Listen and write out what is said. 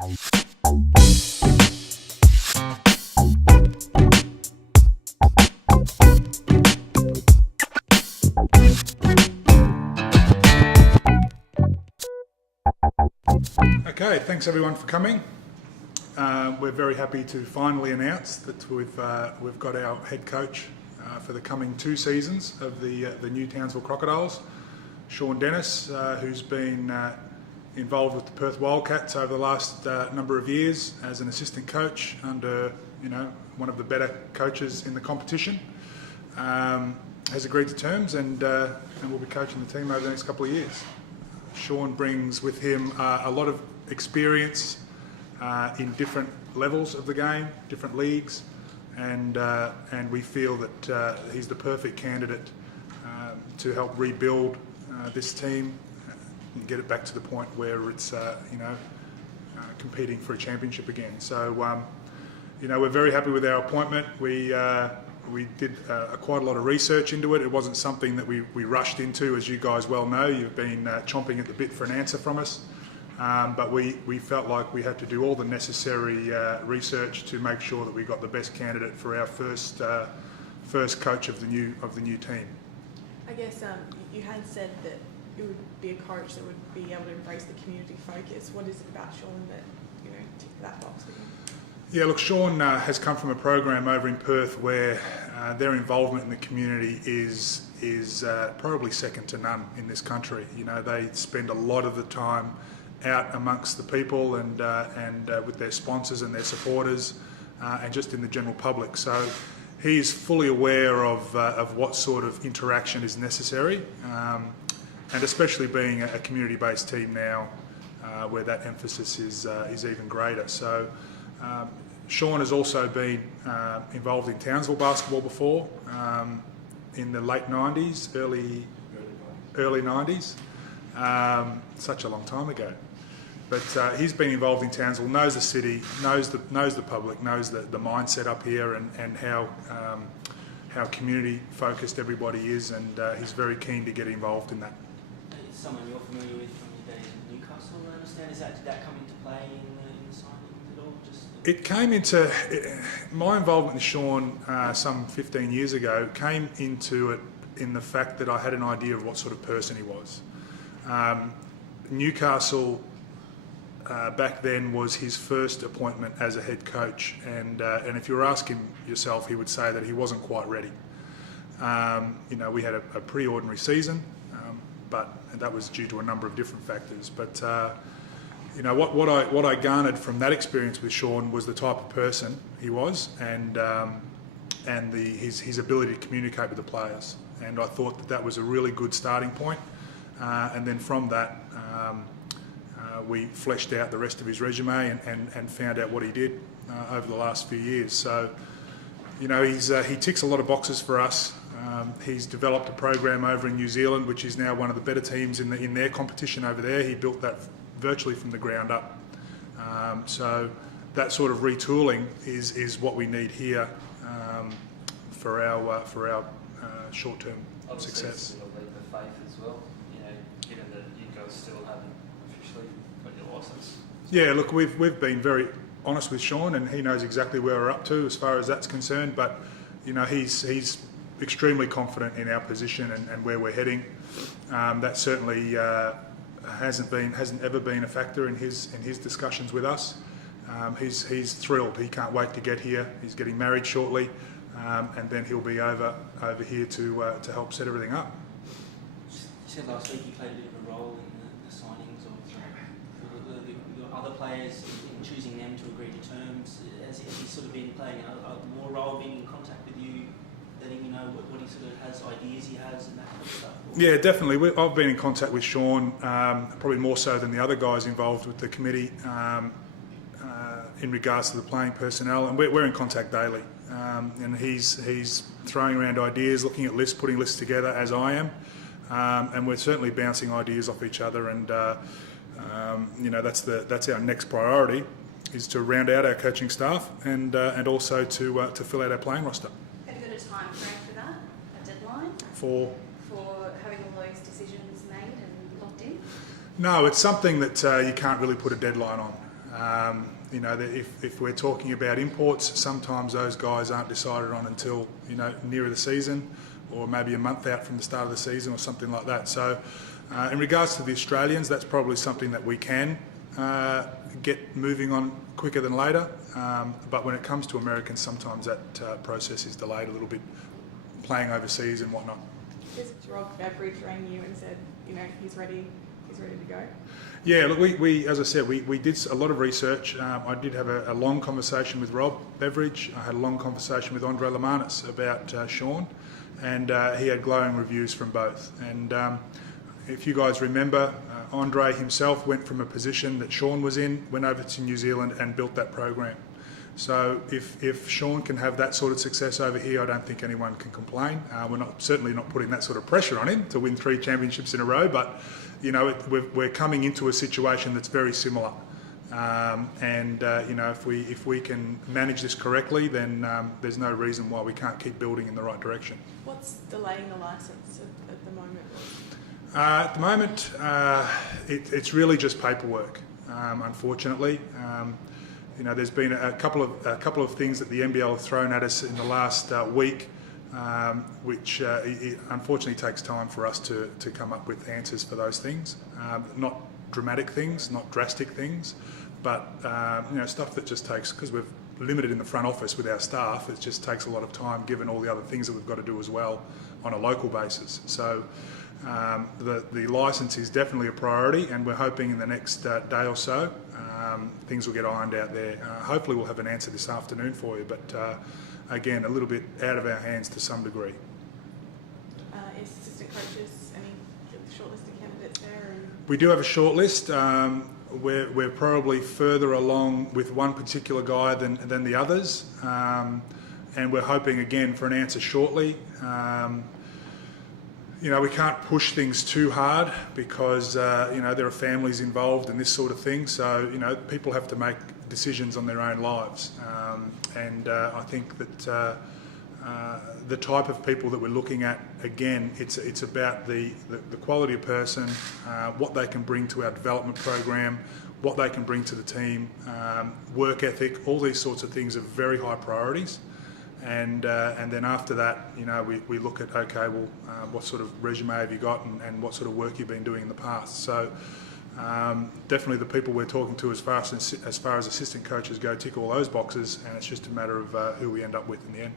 Okay, thanks everyone for coming. We're very happy to finally announce that we've got our head coach for the coming 2 seasons of the new Townsville Crocodiles, Shawn Dennis, who's been involved with the Perth Wildcats over the last number of years as an assistant coach under one of the better coaches in the competition. Has agreed to terms and will be coaching the team over the next couple of years. Shawn brings with him a lot of experience in different levels of the game, different leagues, and we feel that he's the perfect candidate to help rebuild this team and get it back to the point where it's competing for a championship again. So we're very happy with our appointment. We did quite a lot of research into it. It wasn't something that we rushed into, as you guys well know. You've been chomping at the bit for an answer from us. But we felt like we had to do all the necessary research to make sure that we got the best candidate for our first coach of the new team. I guess you had said that it would be a coach that would be able to embrace the community focus. What is it about Shawn that ticked that box for you? Yeah, look, Shawn has come from a program over in Perth where their involvement in the community is probably second to none in this country. They spend a lot of the time out amongst the people and with their sponsors and their supporters and just in the general public. So he's fully aware of what sort of interaction is necessary, and especially being a community-based team now, where that emphasis is even greater. So Shawn has also been involved in Townsville basketball before, in the late 90s, early 90s. Such a long time ago. But he's been involved in Townsville, knows the city, knows the public, knows the mindset up here and how community focused everybody is, and he's very keen to get involved in that. It's someone you're familiar with from your days at Newcastle, I understand. Did that come into play in the signings at all? It came into my involvement with Shawn some 15 years ago. Came into it in the fact that I had an idea of what sort of person he was. Newcastle back then was his first appointment as a head coach, and if you were asking yourself, he would say that he wasn't quite ready. We had a pretty ordinary season, but that was due to a number of different factors. But what I garnered from that experience with Shawn was the type of person he was, and his ability to communicate with the players. And I thought that was a really good starting point. And then from that, we fleshed out the rest of his resume and found out what he did over the last few years. So, he ticks a lot of boxes for us. He's developed a program over in New Zealand, which is now one of the better teams in their competition over there. He built that virtually from the ground up. So that sort of retooling is what we need here for our short-term success. The faith as well, given that you guys still haven't officially got your licence. Yeah, look, we've been very honest with Shawn, and he knows exactly where we're up to as far as that's concerned. But he's extremely confident in our position and where we're heading. That certainly hasn't ever been a factor in his discussions with us. He's thrilled. He can't wait to get here. He's getting married shortly, and then he'll be over here to help set everything up. You said last week you played a bit of a role in the signings of your other players in choosing them to agree to terms. Has he sort of been playing a more role, being in contact with you, letting you know what he sort of has, ideas he has, and that kind of stuff? Yeah, definitely. I've been in contact with Shawn, probably more so than the other guys involved with the committee, in regards to the playing personnel, and we're in contact daily. And he's throwing around ideas, looking at lists, putting lists together, as I am, and we're certainly bouncing ideas off each other. And that's our next priority, is to round out our coaching staff and also to fill out our playing roster. Have you got a time frame for that? A deadline? For having all those decisions made and locked in? No, it's something that you can't really put a deadline on. If we're talking about imports, sometimes those guys aren't decided on until nearer the season, or maybe a month out from the start of the season or something like that. So in regards to the Australians, that's probably something that we can get moving on quicker than later. But when it comes to Americans, sometimes that process is delayed a little bit, playing overseas and whatnot. Just Rob Beveridge rang you and said, he's ready to go. Yeah, look, we as I said, we did a lot of research. I did have a long conversation with Rob Beveridge. I had a long conversation with Andre Lamanis about Shawn, and he had glowing reviews from both. And if you guys remember, Andre himself went from a position that Shawn was in, went over to New Zealand and built that program. So if Shawn can have that sort of success over here, I don't think anyone can complain. We're certainly not putting that sort of pressure on him to win 3 championships in a row, but we're coming into a situation that's very similar. If we can manage this correctly, then there's no reason why we can't keep building in the right direction. What's delaying the licence at the moment? At the moment, it's really just paperwork, unfortunately. There's been a couple of things that the NBL have thrown at us in the last week, which it unfortunately takes time for us to come up with answers for those things. Not dramatic things, not drastic things, but stuff that just takes, because we're limited in the front office with our staff, it just takes a lot of time given all the other things that we've got to do as well on a local basis. So the licence is definitely a priority, and we're hoping in the next day or so things will get ironed out there. Hopefully we'll have an answer this afternoon for you, but again, a little bit out of our hands to some degree. Is assistant coaches any shortlisted candidates there? We do have a short list. We're probably further along with one particular guy than the others, and we're hoping again for an answer shortly. We can't push things too hard because there are families involved in this sort of thing, so people have to make decisions on their own lives, and I think that the type of people that we're looking at, again, it's about the quality of person, what they can bring to our development program, what they can bring to the team, work ethic. All these sorts of things are very high priorities. And then after that, we look at, okay, well, what sort of resume have you got, and what sort of work you've been doing in the past. So definitely the people we're talking to as far as assistant coaches go tick all those boxes, and it's just a matter of who we end up with in the end.